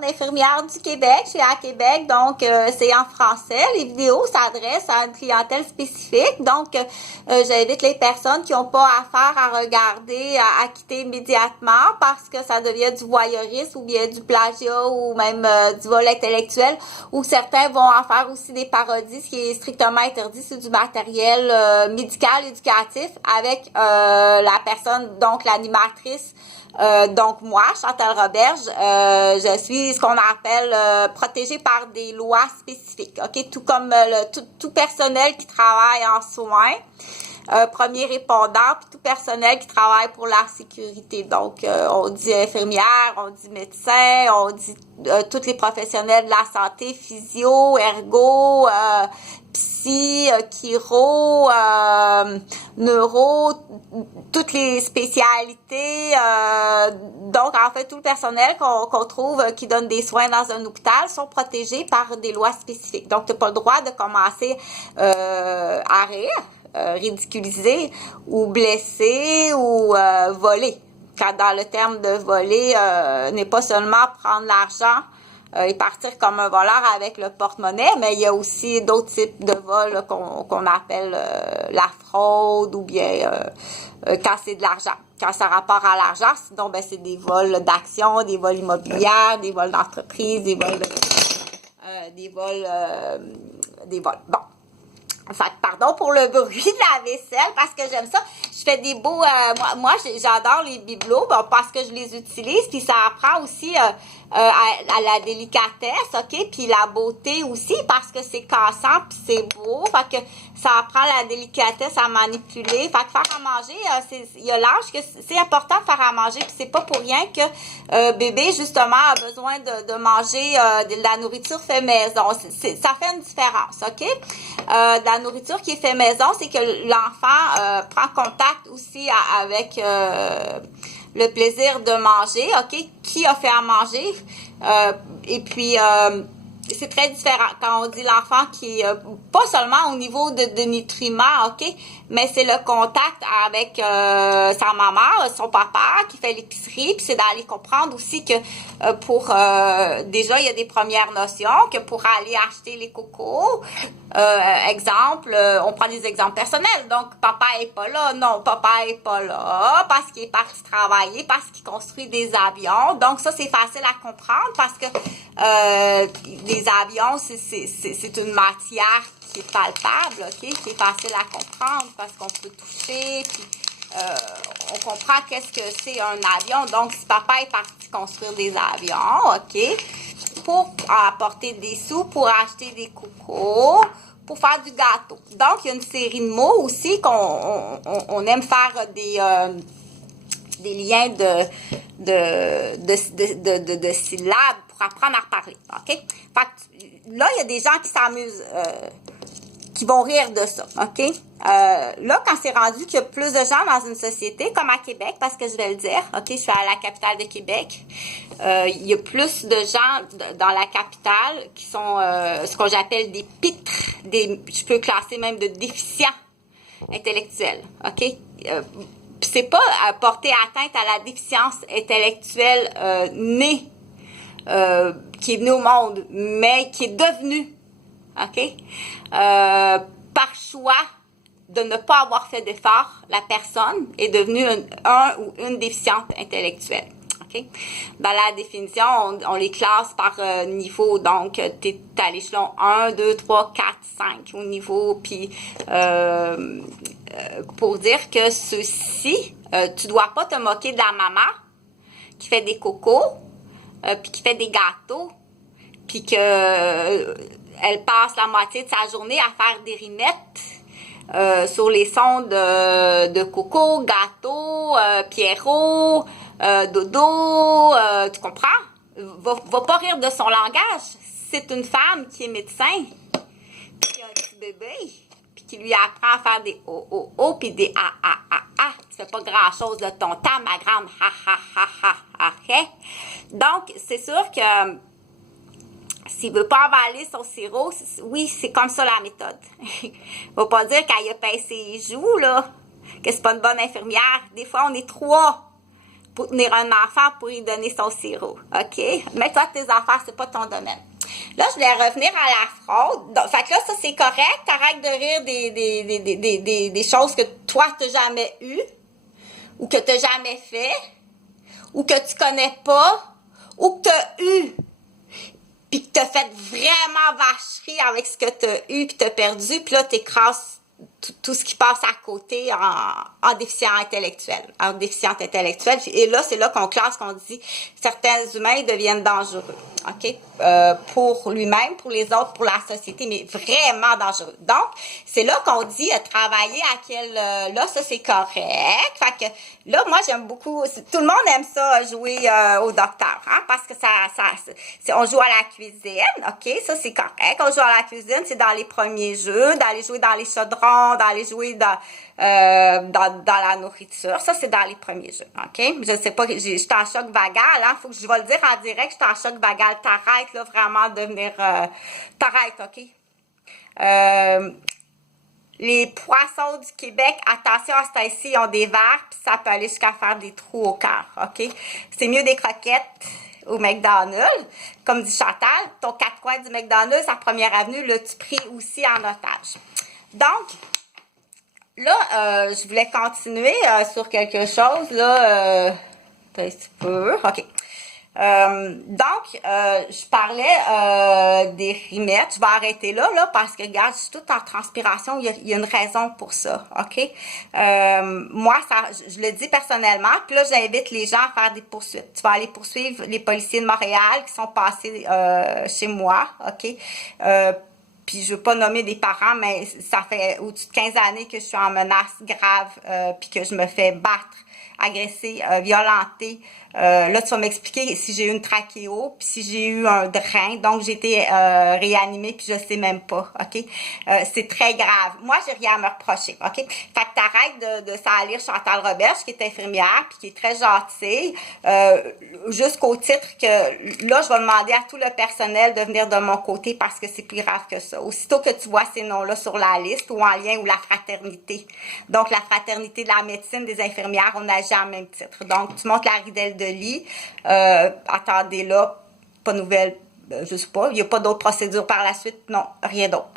d'infirmière du Québec. Je suis à Québec, donc c'est en français. Les vidéos s'adressent à une clientèle spécifique. Donc, j'invite les personnes qui n'ont pas affaire à regarder à quitter immédiatement parce que ça devient du voyeurisme ou bien du plagiat ou même du vol intellectuel, ou certains vont en faire aussi des parodies, ce qui est strictement interdit. C'est du matériel médical, éducatif, avec la personne, donc l'animatrice. Donc moi, Chantal Roberge, je suis ce qu'on appelle protégée par des lois spécifiques, ok? Tout comme tout personnel qui travaille en soins, premier répondant, puis tout personnel qui travaille pour la sécurité. Donc, on dit infirmière, on dit médecin, on dit tous les professionnels de la santé, physio, ergo, psy, chiro, neuro, toutes les spécialités. Donc, en fait, tout le personnel qu'on trouve qui donne des soins dans un hôpital sont protégés par des lois spécifiques. Donc, tu n'as pas le droit de commencer à rire, ridiculiser ou blesser ou voler. Quand dans le terme de voler, n'est pas seulement prendre l'argent et partir comme un voleur avec le porte-monnaie, mais il y a aussi d'autres types de vols qu'on appelle la fraude ou bien quand c'est de l'argent. Quand ça rapporte à l'argent, sinon ben c'est des vols d'actions, des vols immobiliers, des vols d'entreprise, des vols Bon. Fait que pardon pour le bruit de la vaisselle parce que j'aime ça. Je fais des beaux... moi j'adore les bibelots parce que je les utilise. Puis ça apprend aussi à la délicatesse, ok? Puis la beauté aussi parce que c'est cassant puis c'est beau. Fait que ça apprend la délicatesse à manipuler. Fait que faire à manger, il y a l'âge que c'est important de faire à manger. Puis c'est pas pour rien que bébé, justement, a besoin de manger de la nourriture fait maison. Ça fait une différence, ok? De la nourriture qui est fait maison, c'est que l'enfant prend contact aussi avec le plaisir de manger, ok? Qui a fait à manger? Et puis, c'est très différent quand on dit l'enfant qui pas seulement au niveau de nutriments, ok, mais c'est le contact avec sa maman, son papa qui fait l'épicerie, puis c'est d'aller comprendre aussi que déjà il y a des premières notions que pour aller acheter les cocos, exemple, on prend des exemples personnels, donc papa est pas là, non, papa est pas là parce qu'il est parti travailler, parce qu'il construit des avions, donc ça c'est facile à comprendre parce que les avions, c'est une matière qui est palpable, ok, qui est facile à comprendre parce qu'on peut toucher, puis on comprend qu'est-ce que c'est un avion. Donc, si papa est parti construire des avions, ok, pour apporter des sous, pour acheter des cocos, pour faire du gâteau. Donc, il y a une série de mots aussi qu'on aime faire des liens de syllabes pour apprendre à reparler, ok? Fait que, là, il y a des gens qui s'amusent, qui vont rire de ça, ok? Là, quand c'est rendu qu'il y a plus de gens dans une société, comme à Québec, parce que je vais le dire, ok, je suis à la capitale de Québec, il y a plus de gens dans la capitale qui sont ce que j'appelle des pitres, je peux classer même de déficients intellectuels, ok? C'est pas porter atteinte à la déficience intellectuelle qui est venue au monde, mais qui est devenue, ok, par choix de ne pas avoir fait d'effort, la personne est devenue un ou une déficiente intellectuelle. Okay? Dans la définition, on les classe par niveau. Donc, tu es à l'échelon 1, 2, 3, 4, 5 au niveau. Puis, pour dire que ceci, tu dois pas te moquer de la maman qui fait des cocos, puis qui fait des gâteaux, puis que elle passe la moitié de sa journée à faire des rimettes sur les sons de coco, gâteau, Pierrot, dodo, tu comprends? Va pas rire de son langage. C'est une femme qui est médecin, qui a un petit bébé, puis qui lui apprend à faire des o puis des a. Tu fais pas grand-chose de ton temps, ma grande ha. Donc, c'est sûr que s'il veut pas avaler son sirop, oui, c'est comme ça la méthode. Faut pas dire qu'elle a pincé ses joues, là, que c'est pas une bonne infirmière. Des fois, on est 3 pour tenir un enfant pour lui donner son sirop. OK? Mais toi, tes affaires, c'est pas ton domaine. Là, je voulais revenir à la fraude. Donc, fait que là, ça, c'est correct. Arrête de rire des choses que toi, t'as jamais eues, ou que t'as jamais fait, ou que tu connais pas, ou que t'as eu, puis que t'as fait vraiment vacherie avec ce que t'as eu, puis t'as perdu, puis là, t'écrases tout ce qui passe à côté en déficient intellectuel, en déficiente intellectuelle. Et là, c'est là qu'on classe, qu'on dit certains humains deviennent dangereux, OK? Pour lui-même, pour les autres, pour la société, mais vraiment dangereux. Donc, c'est là qu'on dit travailler à quel... là, ça, c'est correct. Fait que là, moi, j'aime beaucoup... Tout le monde aime ça, jouer au docteur, hein? Parce que on joue à la cuisine, OK? Ça, c'est correct. On joue à la cuisine, c'est dans les premiers jeux, d'aller jouer dans les chaudrons, d'aller jouer dans la nourriture. Ça, c'est dans les premiers jeux, OK? Je sais pas, j'étais en choc vagal, hein? Faut que je vais le dire en direct, j'étais en choc vagal. T'arrêtes, là, vraiment, de venir... t'arrêtes, OK? Les poissons du Québec, attention à ce temps-ci, ils ont des vers, puis ça peut aller jusqu'à faire des trous au cœur, OK? C'est mieux des croquettes au McDonald's. Comme dit Chantal, ton quatre coins du McDonald's à Première Avenue, là, tu pris aussi en otage. Donc, là, je voulais continuer sur quelque chose, là, un petit peu, OK. Donc, je parlais des rimettes. Je vais arrêter là, parce que, regarde, je suis toute en transpiration. Il y a une raison pour ça, OK? Moi, je le dis personnellement, puis là, j'invite les gens à faire des poursuites. Tu vas aller poursuivre les policiers de Montréal qui sont passés chez moi, OK? Puis je veux pas nommer des parents, mais ça fait au-dessus de 15 années que je suis en menace grave, puis que je me fais battre, agresser, violenter. Là, tu vas m'expliquer si j'ai eu une trachéo, puis si j'ai eu un drain. Donc, j'ai été réanimée, puis je sais même pas, OK? C'est très grave. Moi, j'ai rien à me reprocher, OK? Fait que t'arrêtes de salir Chantal Roberge, qui est infirmière, puis qui est très gentille, jusqu'au titre que, là, je vais demander à tout le personnel de venir de mon côté parce que c'est plus grave que ça. Aussitôt que tu vois ces noms-là sur la liste ou en lien ou la fraternité. Donc, la fraternité de la médecine des infirmières, on agit en même titre. Donc, tu montes la ridelle de lit, attendez là, pas de nouvelles, je sais pas, il n'y a pas d'autres procédures par la suite, non, rien d'autre.